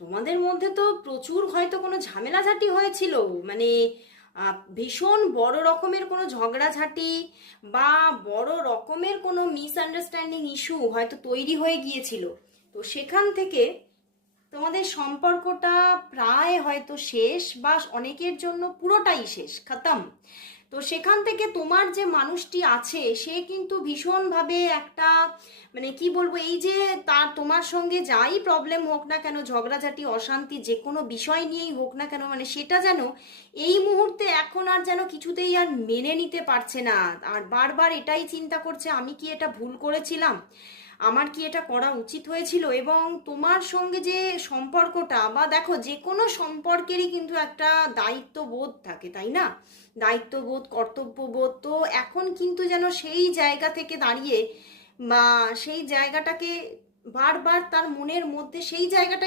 তোমাদের মধ্যে তো প্রচুর হয়তো কোনো ঝামেলাঝাটি হয়েছিল, মানে ভীষণ বড় রকমের কোনো ঝগড়াঝাটি বা বড় রকমের কোনো মিসআন্ডারস্ট্যান্ডিং ইস্যু হয়তো তৈরি হয়ে গিয়েছিল। তো সেখান থেকে তোমাদের সম্পর্কটা প্রায় হয়তো শেষ, বা অনেকের জন্য পুরোটাই শেষ, খতম। তো সেখান থেকে তোমার যে মানুষটি আছে সে কিন্তু ভীষণভাবে একটা, মানে কি বলবো, এই যে তার তোমার সঙ্গে যাই প্রবলেম হোক না কেন, ঝগড়াঝাটি অশান্তি যে কোনো বিষয় নিয়েই হোক না কেন, মানে সেটা যেন এই মুহূর্তে এখন আর যেন কিছুতেই আর মেনে নিতে পারছে না। আর বারবার এটাই চিন্তা করছে, আমি কি এটা ভুল করেছিলাম, আমার কি এটা করা উচিত হয়েছিল। এবং তোমার সঙ্গে যে সম্পর্কটা, বা দেখো যে কোনো সম্পর্কেরই কিন্তু একটা দায়িত্ববোধ থাকে, তাই না? দায়িত্ববোধ, কর্তব্যবোধ, তো এখন কিন্তু যেন সেই জায়গা থেকে দাঁড়িয়ে বা সেই জায়গাটাকে বারবার তার মনের মধ্যে সেই জায়গাটাই